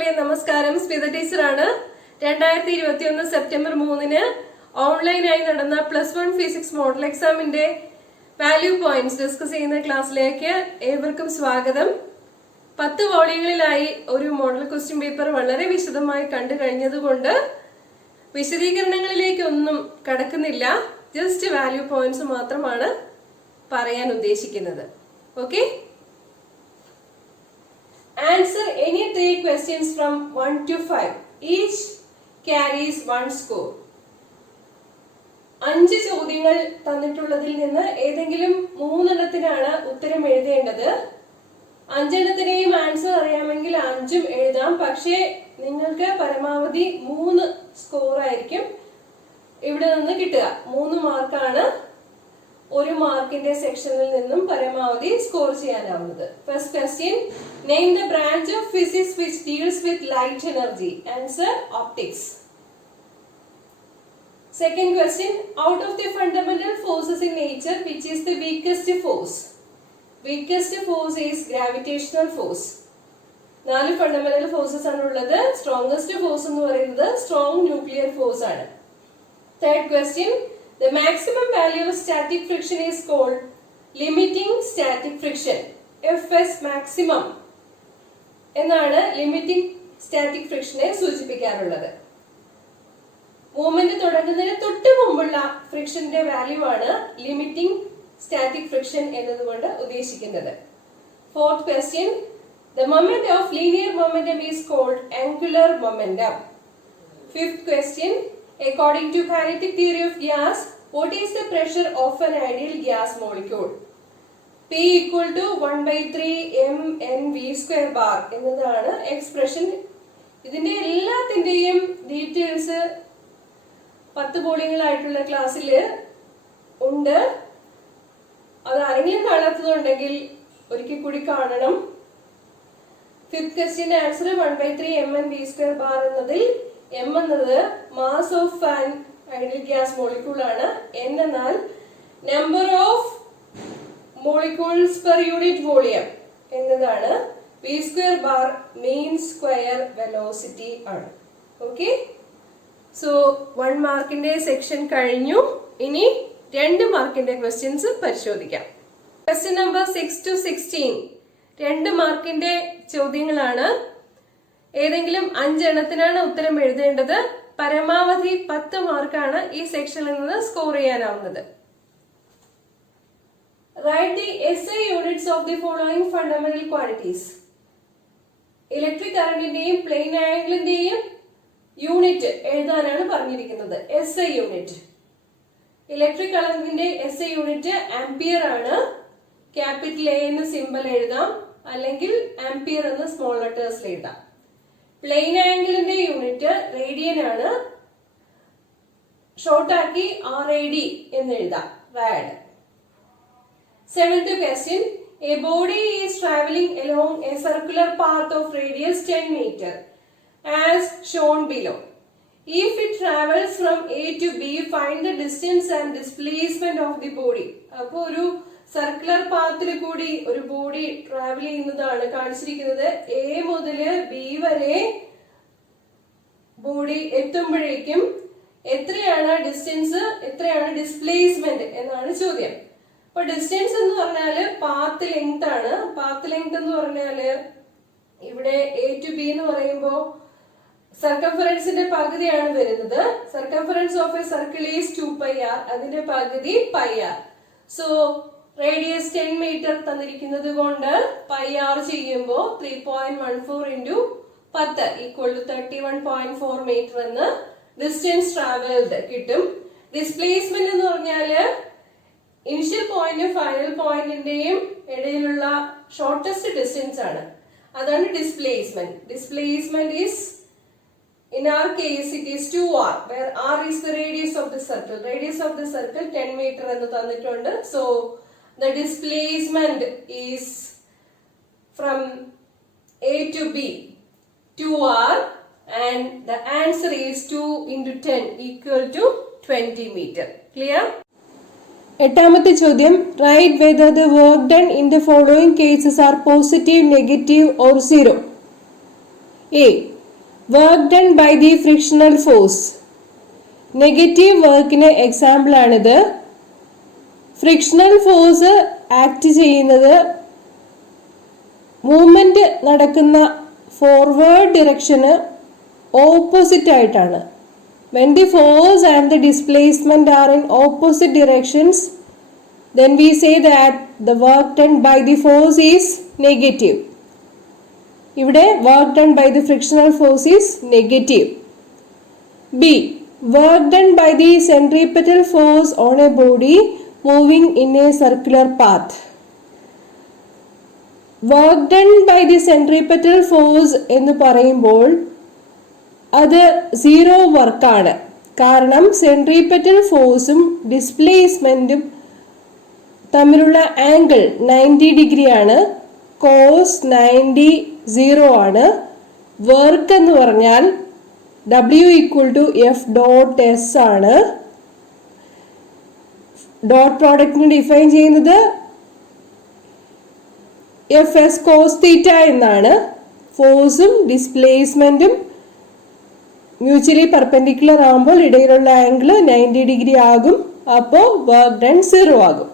മക്കളെ നമസ്കാരം. സ്മിത ടീച്ചറാണ്. 2021 സെപ്റ്റംബർ 3 ഓൺലൈനായി നടന്ന +1 ഫിസിക്സ് മോഡൽ എക്സാമിന്റെ വാല്യൂ പോയിന്റ്സ് ഡിസ്കസ് ചെയ്യുന്ന ക്ലാസ്സിലേക്ക് ഏവർക്കും സ്വാഗതം. 10 വോളിയങ്ങളിലായി ഒരു മോഡൽ ക്വസ്റ്റ്യൻ പേപ്പർ വളരെ വിശദമായി കണ്ടു കഴിഞ്ഞതുകൊണ്ട് വിശദീകരണങ്ങളിലേക്കൊന്നും കടക്കുന്നില്ല. ജസ്റ്റ് വാല്യൂ പോയിന്റ്സ് മാത്രമാണ് പറയാൻ ഉദ്ദേശിക്കുന്നത്. Okay, answer any 3 questions from 1 to 5. Each carries 1 score. 5 ചോദ്യങ്ങൾ തന്നിട്ടുള്ളതിൽ നിന്ന് ഏതെങ്കിലും 3 എണ്ണത്തിനാണ് ഉത്തരം എഴുതേണ്ടത്. 5 എണ്ണത്തിനെയും ആൻസർ അറിയാമെങ്കിൽ 5ഉം എഴുതാം. പക്ഷേ നിങ്ങൾക്ക് പരമാവധി 3 സ്കോർ ആയിരിക്കും ഇവിടെ നിന്ന് കിട്ടുക. 3 മാർക്കാണ് ഒരു മാർക്കിന്റെ സെക്ഷനിൽ നിന്നും പരമാവധി സ്കോർ ചെയ്യാനാവുന്നത്. First question, name the branch of physics which deals with light energy. Answer optics. Second question, out of the fundamental forces in nature which is the weakest force. Weakest force is gravitational force. 4 fundamental forces ആണ് ഉള്ളത്. Strongest force എന്ന് പറയുന്നത് strong nuclear force ആണ്. Third question, the maximum value of static friction is called limiting static friction. Fs maximum എന്നാണ് limiting static ഫ്രിക്ഷനെ സൂചിപ്പിക്കാറുള്ളത്. Movement തുടങ്ങുന്നതിന് തൊട്ട് മുമ്പുള്ള ഫ്രിക്ഷന്റെ value ആണ് ലിമിറ്റിംഗ് സ്റ്റാറ്റിക് ഫ്രിക്ഷൻ എന്നതുകൊണ്ട് ഉദ്ദേശിക്കുന്നത്. Fourth question, the moment of linear momentum is called angular momentum. Fifth question, according to kinetic theory of gas, what is the pressure of an ideal gas molecule? P equal to 1/3 mnv² bar എന്നതാണ് expression. ഇതിന്റെ എല്ലാത്തിന്റെയും details 10 വോളിയങ്ങളായിട്ടുള്ള ക്ലാസ്സിൽ ഉണ്ട്. അത് ആരെങ്കിലും കാണാത്തതുണ്ടെങ്കിൽ ഒരിക്കൽ കൂടി കാണണം. Fifth question answer 1/3 mnv² bar എന്നതിൽ m എന്നത് mass of an ideal gas molecule ആണ്. n എന്നാൽ number of molecules per unit volume എന്നതാണ്. v² bar mean square velocity ആണ്. ഓക്കെ, സോ 1 മാർക്കിന്റെ സെക്ഷൻ കഴിഞ്ഞു. ഇനി 2 മാർക്കിന്റെ ക്വസ്റ്റ്യൻസ് പരിശോധിക്കാം. ക്വസ്റ്റ്യൻ നമ്പർ 6 to 16 2 മാർക്കിന്റെ ചോദ്യങ്ങളാണ്. ഏതെങ്കിലും 5 എണ്ണത്തിനാണ് ഉത്തരം എഴുതേണ്ടത്. പരമാവധി 10 മാർക്കാണ് ഈ സെക്ഷനിൽ നിന്ന് സ്കോർ ചെയ്യാനാവുന്നത്. Write the SI units of the following fundamental quantities. Electric കറന്റിന്റെയും പ്ലെയിൻ ആംഗിളിന്റെയും യൂണിറ്റ് എഴുതാനാണ് പറഞ്ഞിരിക്കുന്നത്. SI യൂണിറ്റ്, ഇലക്ട്രിക് കറന്റിന്റെ SI യൂണിറ്റ് ആംപിയർ ആണ്. ക്യാപിറ്റൽ A എന്ന് സിമ്പൽ എഴുതാം, അല്ലെങ്കിൽ ആംപിയർ എന്ന് സ്മോൾ ലെറ്റേഴ്സിൽ എഴുതാം. പ്ലെയിൻ ആംഗിളിന്റെ യൂണിറ്റ് റേഡിയൻ ആണ്. ഷോർട്ടാക്കി RAD എന്ന് എഴുതാം, rad. Seventh question, a body is travelling along a circular path of radius 10 meter as shown below. If it travels from A to B, find the distance and displacement of the body. അപ്പോൾ ഒരു circular പാത്തിൽ കൂടി ഒരു body travel ചെയ്യുന്നതാണ് കാണിച്ചിരിക്കുന്നത്. A മുതൽ B വരെ body എത്തുമ്പോഴേക്കും എത്രയാണ് ഡിസ്റ്റൻസ്, എത്രയാണ് ഡിസ്പ്ലേസ്മെന്റ് എന്നാണ് ചോദ്യം. അപ്പൊ ഡിസ്റ്റൻസ് എന്ന് പറഞ്ഞാല് പാത്ത് ലെങ്ത് ആണ്. പാത്ത് ലെങ്ത് എന്ന് പറഞ്ഞാല് ഇവിടെ A to B എന്ന് പറയുമ്പോ സർക്കംഫറൻസിന്റെ പകുതിയാണ് വരുന്നത്. Circumference of A circle is 2πr, അതിന്റെ പകുതി πr. സോ റേഡിയസ് 10 മീറ്റർ തന്നിരിക്കുന്നത് കൊണ്ട് πr ചെയ്യുമ്പോൾ 3.14 into 10 equal to 31.4 മീറ്റർ എന്ന് ഡിസ്റ്റൻസ് ട്രാവൽഡ് കിട്ടും. ഡിസ്പ്ലേസ്മെന്റ് എന്ന് പറഞ്ഞാല് ഇനിഷ്യൽ പോയിന്റ് ഫൈനൽ പോയിന്റിന്റെയും ഇടയിലുള്ള ഷോർട്ടസ്റ്റ് ഡിസ്റ്റൻസ് ആണ്. അതാണ് displacement. Displacement is in our case it is 2r, where r is the radius of the circle. Radius of the circle 10 meter എന്ന് തന്നിട്ടുണ്ട്. So the displacement is from A to B 2r and the answer is 2 into 10 equal to 20 meter. Clear? എട്ടാമത്തെ ചോദ്യം, write whether the work done in the following cases are positive, negative or zero. A. Work done by the frictional force. Negative വർക്കിന് example ആണിത്. Frictional force act ചെയ്യുന്നത് movement നടക്കുന്ന forward ഡിറക്ഷന് opposite ആയിട്ടാണ്. When the force and the displacement are in opposite directions, then we say that the work done by the force is negative. ഇവിടെ work done by the frictional force is negative. B. Work done by the centripetal force on a body moving in a circular path. Work done by the centripetal force എന്ന് പറയുമ്പോൾ അത് zero വർക്കാണ്. കാരണം centripetal ഫോഴ്സും ഡിസ്പ്ലേസ്മെന്റും തമ്മിലുള്ള angle 90 degree ആണ്. Cos 90 0 ആണ്. Work എന്ന് പറഞ്ഞാൽ W = F dot S ആണ്. ഡോട്ട് പ്രോഡക്റ്റിന് ഡിഫൈൻ ചെയ്യുന്നത് FS cos θ എന്നാണ്. ഫോഴ്സും ഡിസ്പ്ലേസ്മെന്റും മ്യൂച്വലി പെർപെൻഡിക്കുലർ ആകുമ്പോൾ ഇടയിലുള്ള ആംഗിൾ 90 ഡിഗ്രി ആകും. അപ്പോൾ വർക്ക് ഡൺ 0 ആകും.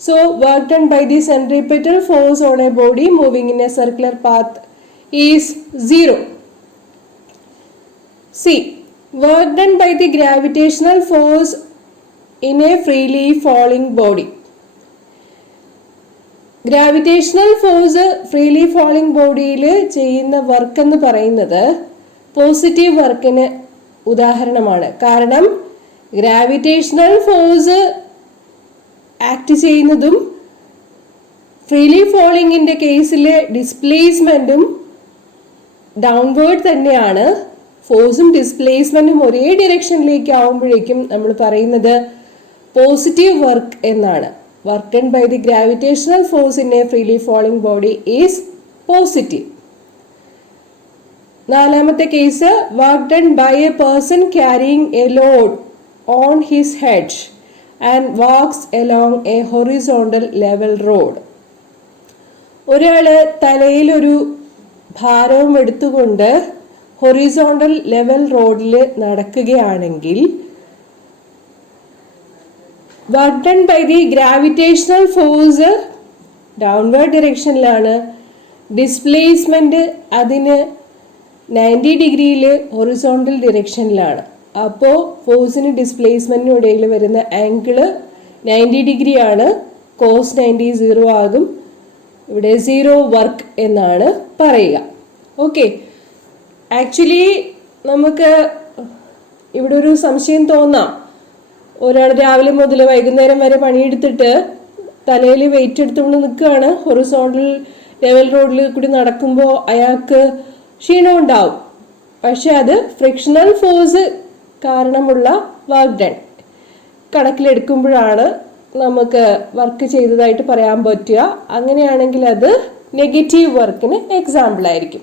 So work done by the centripetal force on a body moving in a circular path is 0. C. Work done by the gravitational force in a freely falling body. Gravitational force freely falling ബോഡിയിൽ ചെയ്യുന്ന work എന്ന് പറയുന്നത് positive വർക്കിന് ഉദാഹരണമാണ്. കാരണം gravitational force act ചെയ്യുന്നതും freely ഫാളിങ്ങിന്റെ കേസിൽ ഡിസ്പ്ലേസ്മെന്റും downward തന്നെയാണ്. ഫോഴ്സും ഡിസ്പ്ലേസ്മെന്റും ഒരേ ഡിറക്ഷനിലേക്ക് ആവുമ്പോഴേക്കും നമ്മൾ പറയുന്നത് പോസിറ്റീവ് വർക്ക് എന്നാണ്. Work done by the gravitational force in a freely falling body is positive. നാലാമത്തെ case work done by a person carrying a load on his head and walks along a horizontal level road. ഒരാള് തലയിൽ ഒരു ഭാരവും എടുത്തുകൊണ്ട് horizontal level റോഡിൽ നടക്കുകയാണെങ്കിൽ work done by the gravitational force downward ഡിറക്ഷനിലാണ്. Displacement അതിന് 90 ഡിഗ്രിയിൽ ഹൊറിസോണ്ടൽ ഡിറക്ഷനിലാണ്. അപ്പോൾ ഫോഴ്സിന് ഡിസ്പ്ലേസ്മെന്റിനും ഇടയിൽ വരുന്ന ആംഗിള് 90 ഡിഗ്രിയാണ്. കോസ് 90 0 ആകും. ഇവിടെ 0 വർക്ക് എന്നാണ് പറയുക. ഓക്കെ, ആക്ച്വലി നമുക്ക് ഇവിടെ ഒരു സംശയം തോന്നാം. ഒരാൾ രാവിലെ മുതൽ വൈകുന്നേരം വരെ പണിയെടുത്തിട്ട് തലയിൽ വെയിറ്റ് എടുത്തുകൊണ്ട് നിൽക്കുകയാണ്. ഹൊറിസോണ്ടൽ ലെവൽ റോഡിൽ കൂടി നടക്കുമ്പോൾ അയാൾക്ക് ക്ഷീണം ഉണ്ടാവും. പക്ഷെ അത് ഫ്രിക്ഷണൽ ഫോഴ്സ് കാരണമുള്ള വർക്ക് ഡൺ കണക്കിലെടുക്കുമ്പോഴാണ് നമുക്ക് വർക്ക് ചെയ്തതായിട്ട് പറയാൻ പറ്റുക. അങ്ങനെയാണെങ്കിൽ അത് നെഗറ്റീവ് വർക്കിന് എക്സാമ്പിൾ ആയിരിക്കും.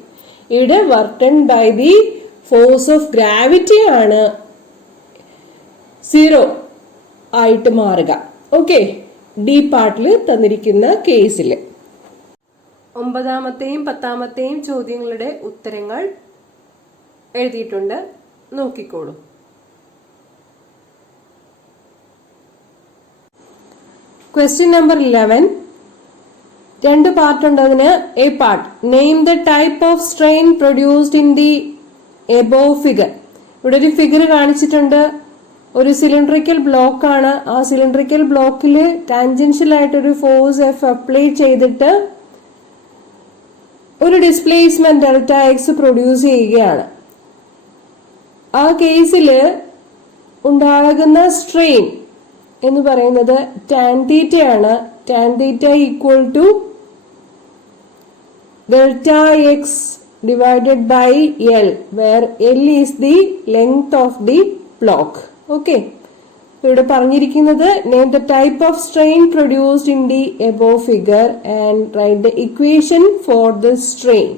ഇവിടെ work done by the force of gravity ആണ് 0 ആയിട്ട് മാറുക. ഓക്കെ, ഡി പാർട്ടിൽ തന്നിരിക്കുന്ന കേസിൽ 9ാമത്തെയും 10ാമത്തെയും ചോദ്യങ്ങളുടെ ഉത്തരങ്ങൾ എഴുതിയിട്ടുണ്ട്. നോക്കിക്കോളൂ. Question number 11. 2 പാർട്ട് ഉണ്ട് അതിന്. A part, name the type of strain produced in the above figure. ഇവിടെ ഒരു ഫിഗർ കാണിച്ചിട്ടുണ്ട്. ഒരു സിലിണ്ടറിക്കൽ ബ്ലോക്ക് ആണ്. ആ സിലിണ്ടറിക്കൽ ബ്ലോക്കിൽ ടാൻജൻഷ്യൽ ആയിട്ടൊരു ഫോഴ്സ് F അപ്ലൈ ചെയ്തിട്ട് ഒരു ഡിസ്പ്ലേസ്മെന്റ് ഡെൽറ്റ എക്സ് പ്രൊഡ്യൂസ് ചെയ്യുകയാണ്. ആ കേസിൽ ഉണ്ടാകുന്ന സ്ട്രെയിൻ എന്ന് പറയുന്നത് ടാൻ തീറ്റയാണ്. Tan theta equal to delta X divided by L, where L is the length of the block. Okay, ഇവിടെ പറഞ്ഞിരിക്കുന്നത് name the type of strain produced in the above figure and write the equation for the strain.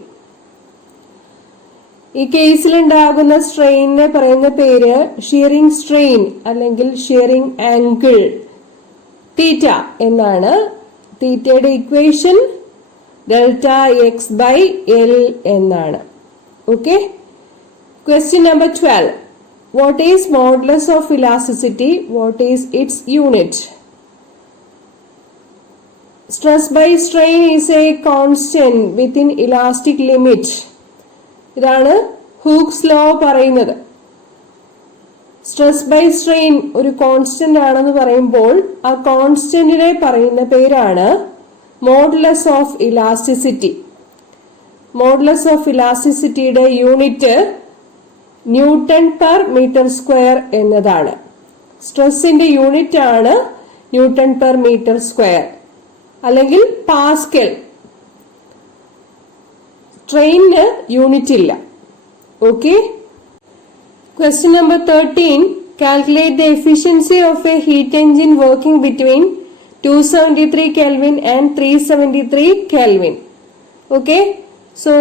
ഈ കേസിൽ ഉണ്ടാകുന്ന സ്ട്രെയിനിനെ പറയുന്ന പേര് shearing strain അല്ലെങ്കിൽ shearing angle theta എന്നാണ്. തീറ്റയുടെ equation delta X by L എന്നാണ്. Okay. Question number 12. What is modulus of elasticity? What is its unit? Stress by strain is a constant within elastic limit. ഇതാണ് Hooke's law പറയുന്നത്. Stress by strain ഒരു constant ആണെന്ന് പറയുമ്പോൾ ആ കോൺസ്റ്റന്റിനെ പറയുന്ന പേരാണ് modulus of elasticity. Modulus of ഇലാസ്റ്റിസിറ്റിയുടെ unit newton per metre square എന്നതാണ്. സ്ട്രെസ്സിന്റെ യൂണിറ്റ് ആണ് ന്യൂട്ടൺ പെർ മീറ്റർ സ്ക്വയർ അല്ലെങ്കിൽ പാസ്കൽ. സ്ട്രെയിനിന് യൂണിറ്റ് ഇല്ല. Okay. Question number 13. Calculate the efficiency of a heat engine working between 273 Kelvin and 373 Kelvin. Okay. So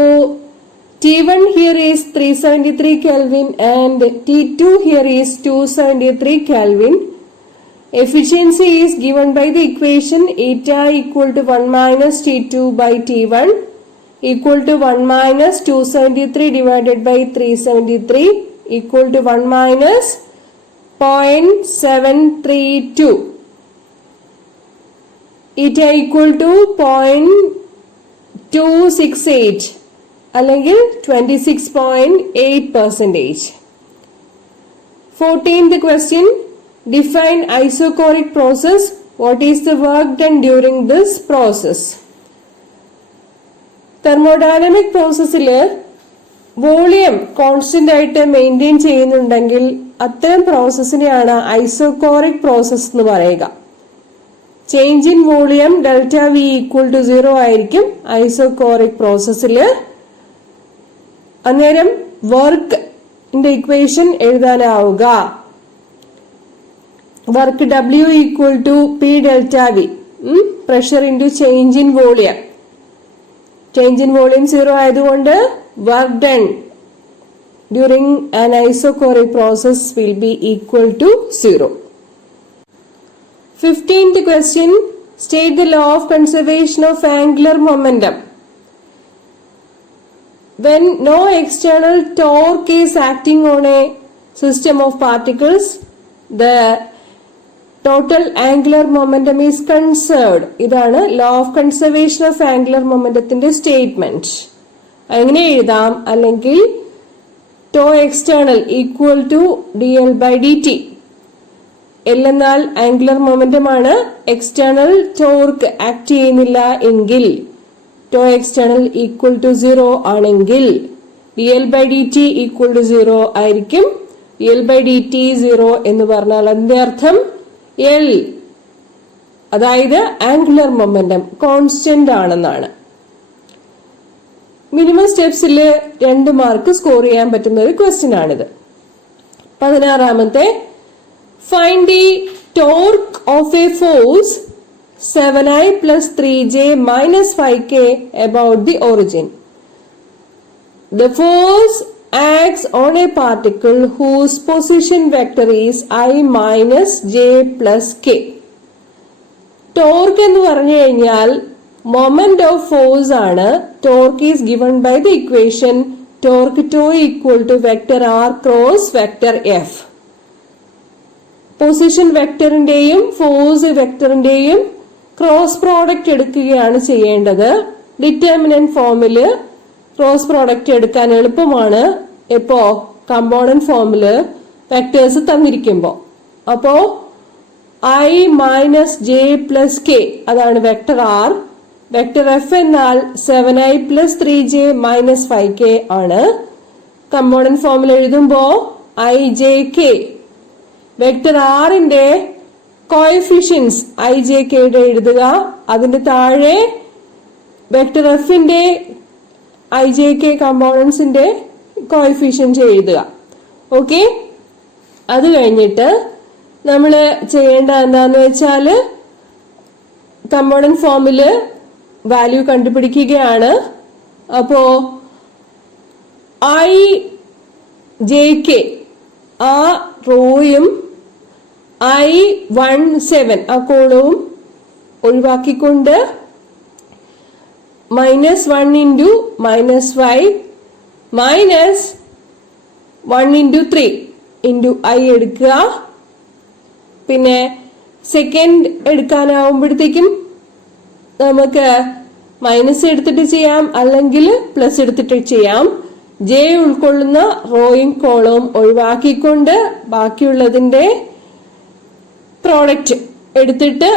T1 here is 373 Kelvin and T2 here is 273 Kelvin. Efficiency is given by the equation eta equal to 1 minus T2 by T1 equal to 1 minus 273 divided by 373 equal to 1 minus 0.732. Eta equal to 0.268 അല്ലെങ്കിൽ 26.8%. 14th question. Define isochoric process. What is the work done during this process? Thermodynamic processൽ volume constant ആയിട്ട് maintain ചെയ്യുന്നുണ്ടെങ്കിൽ അത്തരം പ്രോസസ്സിനെയാണ് isochoric process എന്ന് പറയുക. Change in volume delta V equal to 0 ആയിരിക്കും isochoric പ്രോസസ്സിൽ. അന്നേരം വർക്ക് ഇക്വേഷൻ എഴുതാനാവുക. Work W equal to P delta V, pressure into change in volume. Change in volume 0 ആയതുകൊണ്ട് work done during an isochoric process will be equal to 0. 15th question. State the law of conservation of angular momentum. When no external torque is acting on a system of particles, the total angular momentum is conserved. ഇതാണ് law of conservation of angular momentumത്തിന്റെ statement. അങ്ങനെ എഴുതാം. അല്ലെങ്കിൽ tau external equal to dl by dt. L എന്നാൽ angular momentum ആണ്. External torque act ചെയ്യുന്നില്ല എങ്കിൽ to external equal to 0 ആണെങ്കിൽ dl by dt equal to 0 ആയിരിക്കും. dl by dt 0 എന്ന് പറഞ്ഞാൽ അതിന്റെ അർത്ഥം L അതായത് ആംഗുലർ മൊമെന്റം കോൺസ്റ്റന്റ് ആണെന്നാണ്. മിനിമം സ്റ്റെപ്സിൽ 2 മാർക്ക് സ്കോർ ചെയ്യാൻ പറ്റുന്ന ഒരു ക്വസ്റ്റ്യൻ ആണിത്. 16ാമത്തെ. Find the torque of a force 7i plus 3j minus 5k about the origin. The force acts on a particle whose position vector is I minus j plus k. Torque എന്ന് പറഞ്ഞു കഴിഞ്ഞാൽ moment of force ആണ്. Torque is given by the equation torque tau equal to vector R cross vector F. Position വെക്ടറിന്റെയും force വെക്ടറിന്റെയും cross product എടുക്കുകയാണ് ചെയ്യേണ്ടത്. Determinant ഫോമില് cross product എടുക്കാൻ എളുപ്പമാണ്. എപ്പോ കമ്പോണന്റ് ഫോമില് വെക്ടേഴ്സ് തന്നിരിക്കുമ്പോ. അപ്പോ I minus J plus K അതാണ് വെക്ടർ ആർ. വെക്ടർ എഫ് എന്നാൽ 7i plus 3j minus 5k ആണ്. കമ്പോണന്റ് ഫോമിൽ എഴുതുമ്പോ ijk. വെക്ടർ ആറിന്റെ കോഎഫിഷ്യൻസ് ijk എഴുതുക. അതിന്റെ താഴെ വെക്ടർ എഫിന്റെ ijk കമ്പോണൻസിന്റെ കോഎഫിഷ്യൻസ് എഴുതുക. ഓക്കെ. അത് കഴിഞ്ഞിട്ട് നമ്മൾ ചെയ്യേണ്ട എന്താന്ന് വെച്ചാല് കമ്പോണന്റ് ഫോമില് വാല്യൂ കണ്ടുപിടിക്കുകയാണ്. അപ്പോ ijk ആ റോയും I17 ആ കോളവും ഒഴിവാക്കിക്കൊണ്ട് -1 into -5 minus 1 into 3 into I എടുക്കുക. പിന്നെ സെക്കൻഡ് എടുക്കാനാവുമ്പോഴത്തേക്കും നമുക്ക് മൈനസ് എടുത്തിട്ട് ചെയ്യാം, അല്ലെങ്കിൽ പ്ലസ് എടുത്തിട്ട് ചെയ്യാം. ജെ ഉൾക്കൊള്ളുന്ന റോയും കോളവും ഒഴിവാക്കിക്കൊണ്ട് ബാക്കിയുള്ളതിന്റെ പ്രോഡക്റ്റ് എടുത്തിട്ട്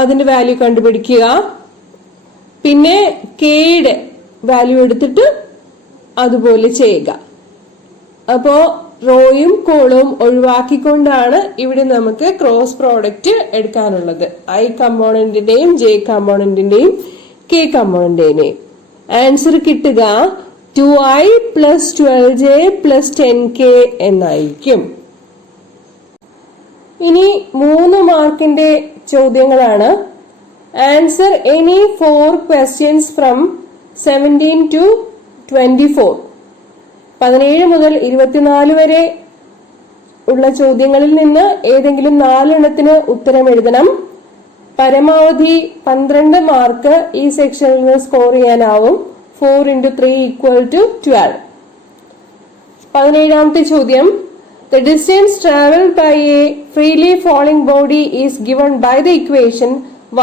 അതിന്റെ വാല്യൂ കണ്ടുപിടിക്കുക. പിന്നെ കെയുടെ വാല്യൂ എടുത്തിട്ട് അതുപോലെ ചെയ്യുക. അപ്പോ റോയും കോളവും ഒഴിവാക്കിക്കൊണ്ടാണ് ഇവിടെ നമുക്ക് ക്രോസ് പ്രോഡക്റ്റ് എടുക്കാനുള്ളത്. ഐ കമ്പോണന്റിന്റെയും ജെ കമ്പോണന്റിന്റെയും കെ കമ്പോണന്റിന്റെയും. ആൻസർ കിട്ടുക 2i plus 12j plus 10k എന്നായിരിക്കും. ഇനി 3 മാർക്കിന്റെ ചോദ്യങ്ങളാണ്. Answer any 4 questions from 17 to 24. 17 മുതൽ 24 വരെ ഉള്ള ചോദ്യങ്ങളിൽ നിന്ന് ഏതെങ്കിലും 4 എണ്ണത്തിന് ഉത്തരം എഴുതണം. പരമാവധി 12 മാർക്ക് ഈ സെക്ഷനിൽ നിന്ന് സ്കോർ ചെയ്യാനാവും. 4 into 3 equal to 12. 17ാമത്തെ ചോദ്യം. The distance traveled by a freely falling body is given by the equation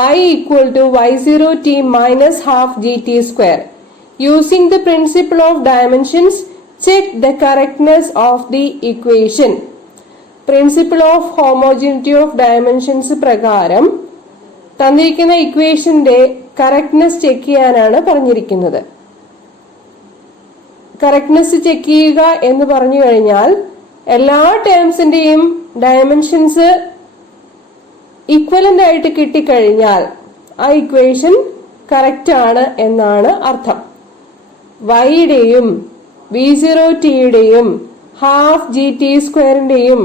y equal to y0t minus half gt square. Using the principle of dimensions, check the correctness of the equation. Principle of homogeneity of dimensions പ്രകാരം തന്നിരിക്കുന്ന ഇക്വേഷന്റെ correctness check ചെയ്യാനാണ് പറഞ്ഞിരിക്കുന്നത്. Correctness check ചെയ്യുക എന്ന് പറഞ്ഞു കഴിഞ്ഞാൽ എല്ലാ ടേംസിന്റെയും ഡയമെൻഷൻസ് ഈക്വലന്റ് ആയിട്ട് കിട്ടിക്കഴിഞ്ഞാൽ ആ ഇക്വേഷൻ കറക്റ്റ് ആണ് എന്നാണ് അർത്ഥം. വൈയുടെയും v0tയുടെയും ഹാഫ് ജി ടി സ്ക്വയറിന്റെയും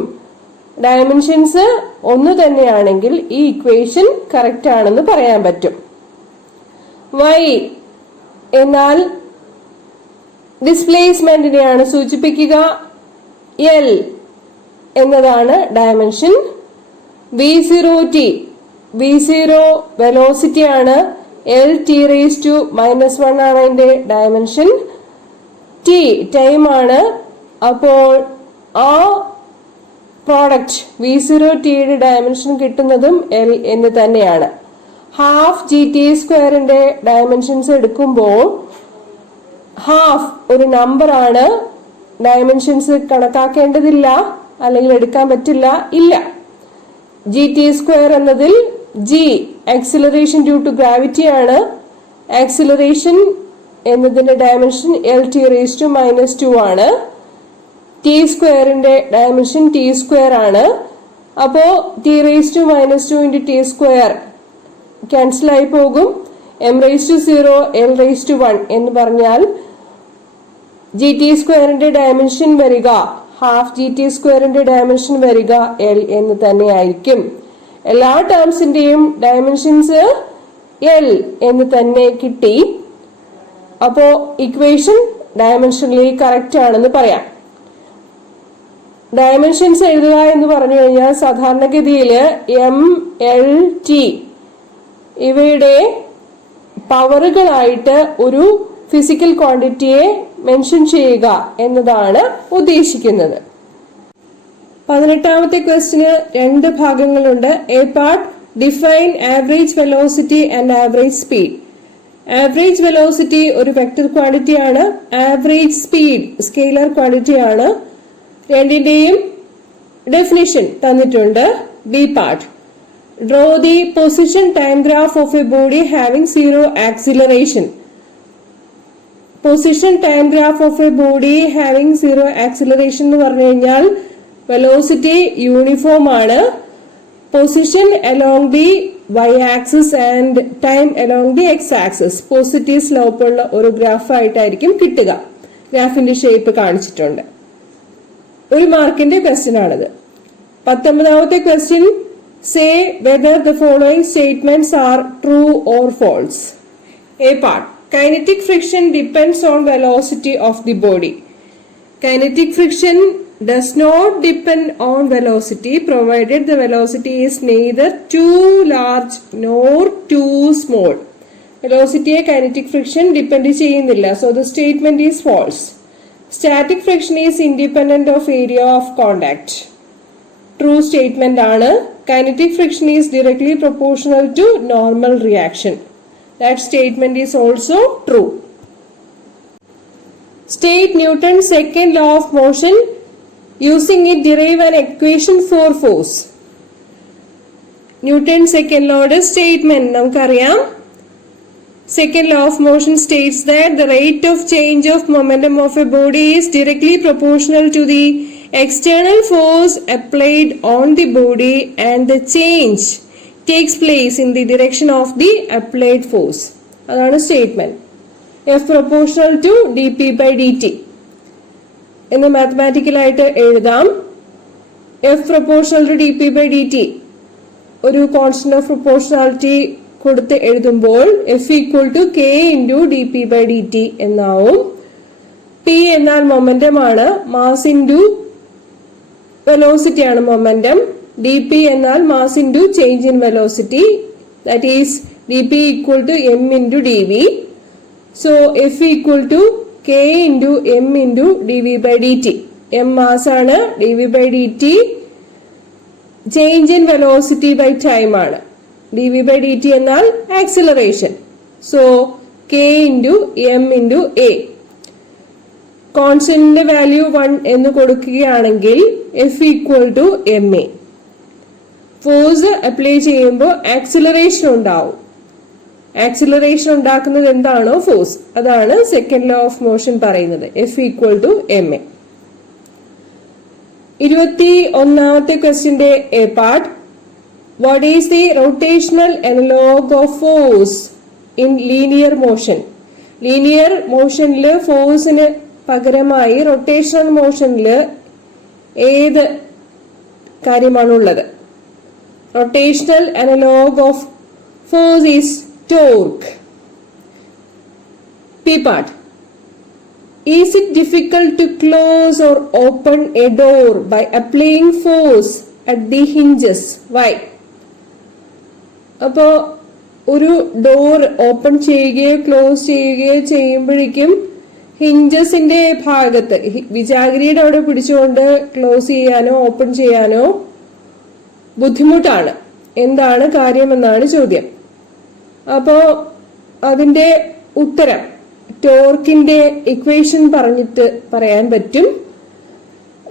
ഡയമെൻഷൻസ് ഒന്നു തന്നെയാണെങ്കിൽ ഈ ഇക്വേഷൻ കറക്റ്റ് ആണെന്ന് പറയാൻ പറ്റും. വൈ എന്നാൽ ഡിസ്പ്ലേസ്മെന്റിനെയാണ് സൂചിപ്പിക്കുക. എൽ എന്നതാണ് ഡയമെൻഷൻ. v0 വെലോസിറ്റി ആണ്. എൽ ടി റേസ് ടു -1 ആണ് അതിന്റെ ഡയമെൻഷൻ. ടി ടൈം ആണ്. അപ്പോൾ ആ പ്രോഡക്റ്റ് v0tയുടെ ഡയമെൻഷൻ കിട്ടുന്നതും എൽ എന്ന് തന്നെയാണ്. ഹാഫ് ജി ടി സ്ക്വയറിന്റെ ഡയമെൻഷൻസ് എടുക്കുമ്പോൾ ഹാഫ് ഒരു നമ്പർ ആണ്. ഡയമെൻഷൻസ് കണക്കാക്കേണ്ടതില്ല, അല്ലെങ്കിൽ എടുക്കാൻ പറ്റില്ല, ഇല്ല. ജി ടി സ്ക്വയർ എന്നതിൽ G acceleration due to gravity ആണ്. ആക്സിലറേഷൻ എന്നതിന്റെ dimension L T raise to -2 ആണ്. ടി സ്ക്വയറിന്റെ ഡയമെൻഷൻ ടി സ്ക്വയർ ആണ്. അപ്പോ T raise to -2 into T square cancel ആയി പോകും. M raise to 0 L raise to 1 എന്ന് പറഞ്ഞാൽ ജി ടി സ്ക്വയറിന്റെ ഡയമെൻഷൻ വരിക, ഹാഫ് ജി ടി സ്ക്വയറിന്റെ ഡയമെൻഷൻ വരിക എൽ എന്ന് തന്നെയായിരിക്കും. എല്ലാ ടേംസിന്റെയും ഡയമെൻഷൻസ് എൽ എന്ന് തന്നെ കിട്ടി. അപ്പോ ഇക്വേഷൻ ഡയമെൻഷനലി കറക്റ്റ് ആണെന്ന് പറയാം. ഡയമെൻഷൻസ് എഴുതുക എന്ന് പറഞ്ഞു കഴിഞ്ഞാൽ സാധാരണഗതിയിൽ എം എൽ ടി ഇവയുടെ പവറുകളായിട്ട് ഒരു ഫിസിക്കൽ ക്വാണ്ടിറ്റിയെ മെൻഷൻ ചെയ്യുക എന്നതാണ് ഉദ്ദേശിക്കുന്നത്. 18ാമത്തെ ക്വസ്റ്റിന് 2 ഭാഗങ്ങളുണ്ട്. A part define average velocity and average speed. Average velocity ഒരു വെക്ടർ ക്വാണ്ടിറ്റി ആണ്. ആവറേജ് സ്പീഡ് സ്കെയിലർ ക്വാണ്ടിറ്റി ആണ്. രണ്ടിന്റെയും ഡെഫിനിഷൻ തന്നിട്ടുണ്ട്. B part. Draw the position time graph of A body having 0 acceleration. Position time graph of A body having 0 acceleration എന്ന് പറഞ്ഞു കഴിഞ്ഞാൽ velocity uniform ആണ്. Position along the y axis and time along the x axis positive slope ഉള്ള ഒരു graph ആയിട്ടായിരിക്കും കിട്ടുക. ഗ്രാഫിന്റെ shape കാണിച്ചിട്ടുണ്ട്. 1 മാർക്കിന്റെ ക്വസ്റ്റ്യൻ ആണിത്. 19ാമത്തെ question. Say whether the following statements are true or false. A part. Kinetic friction depends on velocity of the body. Kinetic friction does not depend on velocity provided the velocity is neither too large nor too small. Velocity kinetic friction depend ചെയ്യുന്നില്ല. So the statement is false. Static friction is independent of area of contact. True statement ആണ്. Kinetic friction is directly proportional to normal reaction. That statement is also true. State Newton's second law of motion. Using it, derive an equation for force. Newton's second law statement നമുക്കറിയാം. Second law of motion states that the rate of change of momentum of a body is directly proportional to the external force applied on the body, and the change takes place in the direction of the applied force. അതാണ് statement. F proportional to dp by dt എന്ന് മാത്തമാറ്റിക്കലായിട്ട് എഴുതാം. F proportional to dp by dt ഒരു constant of proportionality കൊടുത്ത് എഴുതുമ്പോൾ F equal to k into dp by dt എന്നാവും. P എന്നാൽ momentum ആണ്, mass into velocity ആണ് മൊമെന്റം. dp എന്നാൽ mass into change in velocity, that is dp equal to m into dv. So F equal to k into m into dv by dt. m mass ആണ്, dv by dt change in velocity by time ആണ്. dv by dt എന്നാൽ acceleration. So k into m into a. കോൺസ്റ്റന്റിന്റെ value 1 എന്ന് കൊടുക്കുകയാണെങ്കിൽ F equal to ma. Force apply ചെയ്യുമ്പോൾ acceleration ഉണ്ടാവും. Acceleration ഉണ്ടാക്കുന്നത് എന്താണോ ഫോഴ്സ്, അതാണ് സെക്കൻഡ് ലോ ഓഫ് മോഷൻ പറയുന്നത്. F equal to ma. 21ാമത്തെ ക്വസ്റ്റ്യന്റെ A part. What is the rotational analog of force in linear motion? Linear മോഷനിൽ ഫോഴ്സിന് പകരമായി റൊട്ടേഷണൽ മോഷനിൽ ഏത് കാര്യമാണുള്ളത്? Rotational analog of force is torque. P part. Is it difficult to close or open a door by applying force at the hinges? Why? അപ്പോൾ ഒരു door open ചെയ്യുകയോ close ചെയ്യുകയോ ചെയ്യുമ്പോഴേക്കും ഹിഞ്ചസിന്റെ ഭാഗത്ത് വിജാഗിരിയുടെ അവിടെ പിടിച്ചുകൊണ്ട് ക്ലോസ് ചെയ്യാനോ ഓപ്പൺ ചെയ്യാനോ ബുദ്ധിമുട്ടാണ്. എന്താണ് കാര്യമെന്നാണ് ചോദ്യം. അപ്പോ അതിന്റെ ഉത്തരം ടോർക്കിന്റെ ഇക്വേഷൻ പറഞ്ഞിട്ട് പറയാൻ പറ്റും.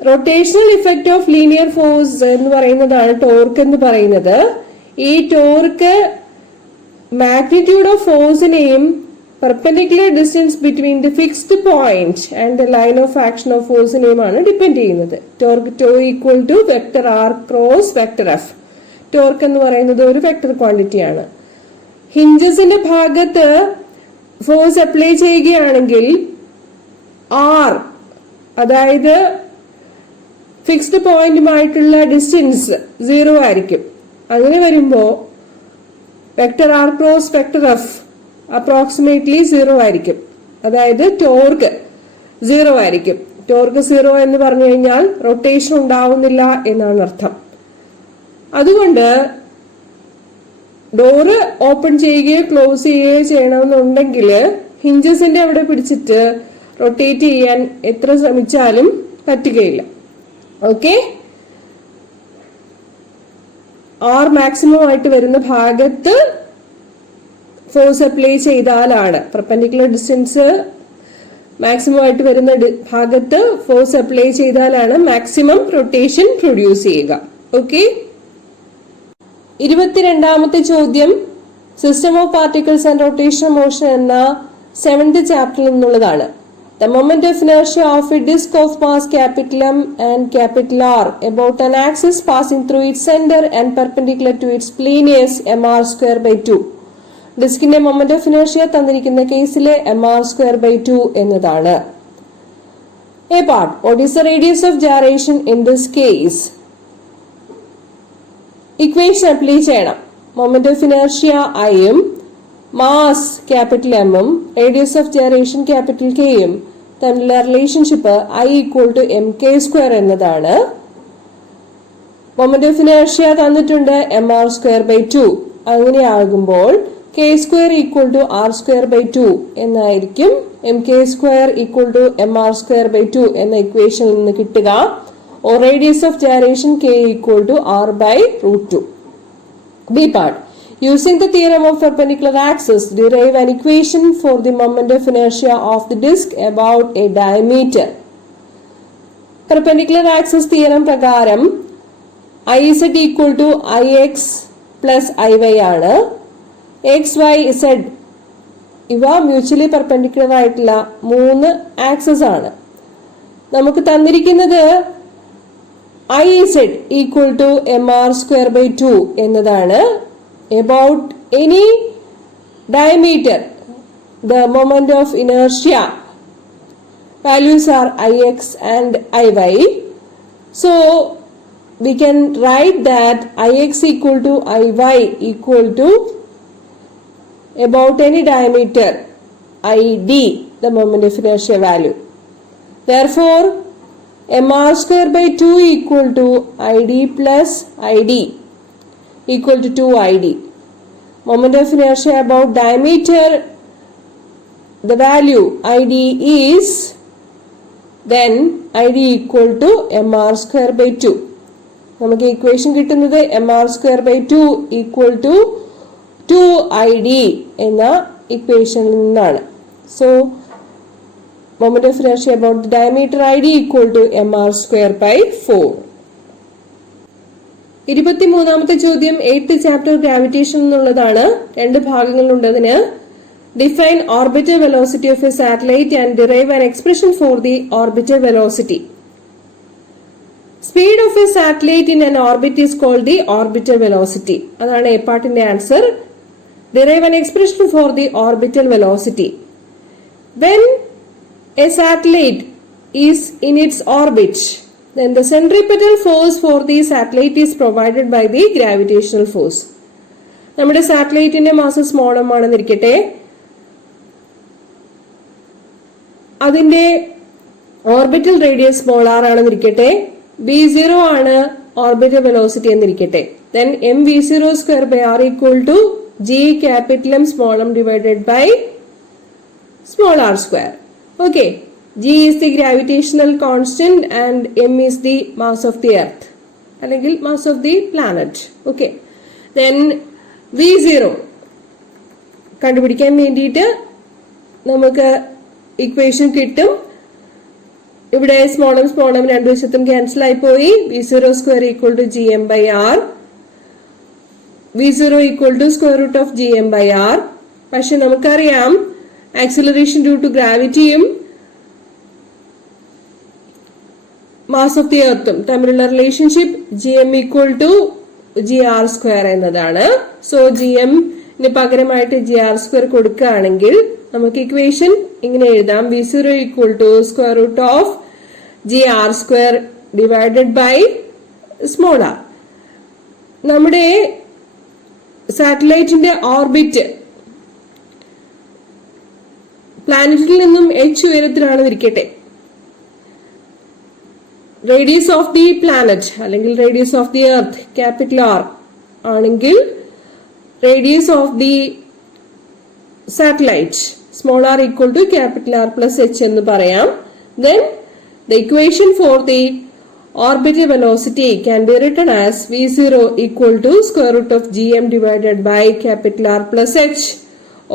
Rotational effect of linear force എന്ന് പറയുന്നതാണ് ടോർക്ക് എന്ന് പറയുന്നത്. ഈ ടോർക്ക് മാഗ്നിറ്റ്യൂഡ് ഓഫ് ഫോഴ്സിനെയും perpendicular distance between the fixed point and the line of action of ഫോഴ്സിനെയുമാണ് ഡിപ്പെൻഡ് ചെയ്യുന്നത്. Torque tau equal to vector R cross vector F. Torque എന്ന് പറയുന്നത് ഒരു വെക്ടർ ക്വാണ്ടിറ്റിയാണ്. ഹിഞ്ചസിന്റെ ഭാഗത്ത് ഫോഴ്സ് അപ്ലൈ ചെയ്യുകയാണെങ്കിൽ ആർ, അതായത് ഫിക്സ്ഡ് പോയിന്റുമായിട്ടുള്ള ഡിസ്റ്റൻസ് 0 ആയിരിക്കും. അങ്ങനെ വരുമ്പോൾ vector R cross vector F approximately 0 ആയിരിക്കും. അതായത് ടോർക്ക് 0 ആയിരിക്കും. ടോർക്ക് 0 എന്ന് പറഞ്ഞു കഴിഞ്ഞാൽ റൊട്ടേഷൻ ഉണ്ടാവുന്നില്ല എന്നാണ് അർത്ഥം. അതുകൊണ്ട് ഡോറ് ഓപ്പൺ ചെയ്യുകയോ ക്ലോസ് ചെയ്യുകയോ ചെയ്യണമെന്നുണ്ടെങ്കിൽ ഹിഞ്ചസിന്റെ അവിടെ പിടിച്ചിട്ട് റൊട്ടേറ്റ് ചെയ്യാൻ എത്ര ശ്രമിച്ചാലും പറ്റുകയില്ല. ഓക്കെ, ആർ മാക്സിമം ആയിട്ട് വരുന്ന ഭാഗത്ത് ഫോഴ്സ് അപ്ലൈ ചെയ്താലാണ്, പെർപെൻഡിക്കുലർ ഡിസ്റ്റൻസ് മാക്സിമം ആയിട്ട് വരുന്ന ഭാഗത്ത് ഫോഴ്സ് അപ്ലൈ ചെയ്താലാണ് മാക്സിമം റൊട്ടേഷൻ പ്രൊഡ്യൂസ് ചെയ്യുക. ഓക്കെ, 22ാമത്തെ ചോദ്യം system of particles and rotational motion എന്ന 7th ചാപ്റ്ററിൽ നിന്നുള്ളതാണ്. The moment of inertia of a disk of mass capital M and capital R about an axis passing through its center and perpendicular to its plane is mr square by 2. ഡിസ്കിന്റെ moment of inertia തന്നിരിക്കുന്ന കേസിലെ mr square by 2 എന്നതാണ്. A part. What is the radius of gyration in this case? Equation apply ചെയ്യണം. Moment of inertia ഐയും mass capital എമ്മും radius of generation capital കെയും തമ്മിലുള്ള relationship I equal to M K square എന്നതാണ്. Moment of inertia തന്നിട്ടുണ്ട് mr square by 2. അങ്ങനെയാകുമ്പോൾ k square equal to r square by 2 എന്നായിരിക്കും mk square equal to mr square by 2 എന്ന ഇക്വേഷനിൽ നിന്ന് കിട്ടുക. or radius of gyration k equal to r by root 2. B part. Using the theorem of perpendicular axis, derive an equation for the moment of inertia of the disk about a diameter. Perpendicular axis theorem പ്രകാരം Iz equal to Ix plus Iy ആണ്. X, Y, Z ഇവ mutually perpendicular ആയിട്ടുള്ള 3 access ആണ്. നമുക്ക് തന്നിരിക്കുന്നത് Iz equal to mr square by 2 എന്നതാണ്. About any diameter, the moment of inertia values are Ix and Iy. So we can write that Ix equal to Iy equal to about any diameter Id, the moment of inertia value. Therefore, mr square by 2 equal to Id plus Id equal to 2Id. Moment of inertia about diameter, the value Id is then Id equal to mr square by 2. നമുക്ക് equation കിട്ടുന്നത് mr square by 2 equal to 2Id എന്ന ഇക്വേഷനിൽ നിന്നാണ്. So moment of inertia about the diameter Id equal to mr square by 4. 23ാമത്തെ ചോദ്യം 8th chapter gravitation എന്നുള്ളതാണ്. 2 ഭാഗങ്ങളുണ്ട് അതിന്. Define orbital velocity of a satellite and derive an expression for the orbital velocity. Speed of a satellite in an orbit is called the orbital velocity. അതാണ് A പാർട്ടിന്റെ answer. Derive an expression for the orbital velocity. When a satellite is in its orbit, then the centripetal force for the satellite is provided by the gravitational force. നമ്മുടെ സാറ്റലൈറ്റിന്റെ mass small m ആണെന്നിരിക്കട്ടെ, അതിന്റെ orbital radius small r ആണെന്നിരിക്കട്ടെ, v0 ആണ് orbital velocity എന്നിരിക്കട്ടെ. then mv0 square by r equal to g capital M small m divided by small r square. Okay. G is the gravitational constant and M is the mass of the earth അല്ലെങ്കിൽ mass of the planet. Okay. Then V0 കണ്ടുപിടിക്കാൻ വേണ്ടിയിട്ട് നമുക്ക് equation കിട്ടും. ഇവിടെ small M രണ്ടു വശത്തും cancel ആയി പോയി. V0 square equal to gm by r. V0 equal to square root of gm by r. പക്ഷെ നമുക്കറിയാം ആക്സിലറേഷൻ ഡ്യൂ ടു ഗ്രാവിറ്റിയും മാസ് ഓഫ് ദി എർത്തും തമ്മിലുള്ള relationship gm equal to gr square എന്നതാണ്. സോ gm പകരമായിട്ട് gr square കൊടുക്കുകയാണെങ്കിൽ നമുക്ക് equation ഇങ്ങനെ എഴുതാം. v0 equal to square root of gr square divided by small r. നമ്മുടെ സാറ്റലൈറ്റിന്റെ ഓർബിറ്റ് പ്ലാനറ്റിൽ നിന്നും h ഉയരത്തിലാണ് ഇരിക്കട്ടെ. റേഡിയസ് ഓഫ് ദി പ്ലാനറ്റ് അല്ലെങ്കിൽ radius of the earth capital R ആണെങ്കിൽ radius of the satellite small R equal to capital R plus H എന്ന് പറയാം. Then the equation for the orbital velocity can be written as v0 equal to square root of gm divided by capital R plus H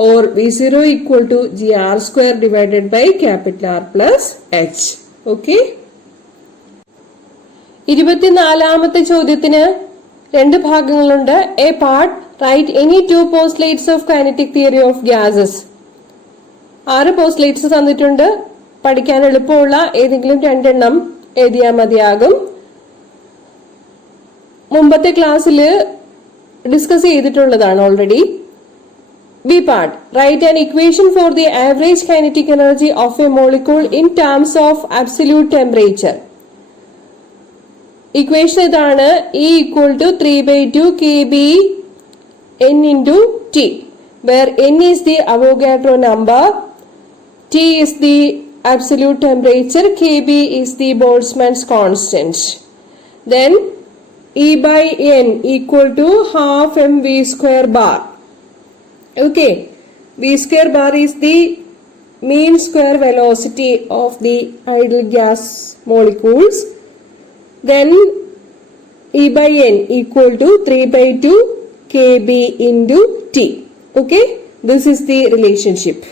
or v0 equal to gr square divided by capital R plus h. Okay. 24ാമത്തെ ചോദ്യത്തിന് 2 ഭാഗങ്ങളുണ്ട്. A part write any 2 postulates of kinetic theory of gases. 6 postulates തന്നിട്ടുണ്ട്. പഠിക്കാൻ എളുപ്പമുള്ള ഏതെങ്കിലും 2 എണ്ണം എഴുതിയാൽ മതിയാകും. മുമ്പത്തെ ക്ലാസ്സിൽ ഡിസ്കസ് ചെയ്തിട്ടുള്ളതാണ് already. B part. Write an equation for the average kinetic energy of a molecule in terms of absolute temperature. Equation ഇതാണ്. E equal to 3/2 kb n into T, where n is the Avogadro number, T is the absolute temperature, kb is the Boltzmann's constant. Then E by n equal to half mv square bar. Okay, v square bar is the mean square velocity of the ideal gas molecules. Then E by N equal to 3 by 2 kb into T. Okay, this is the relationship.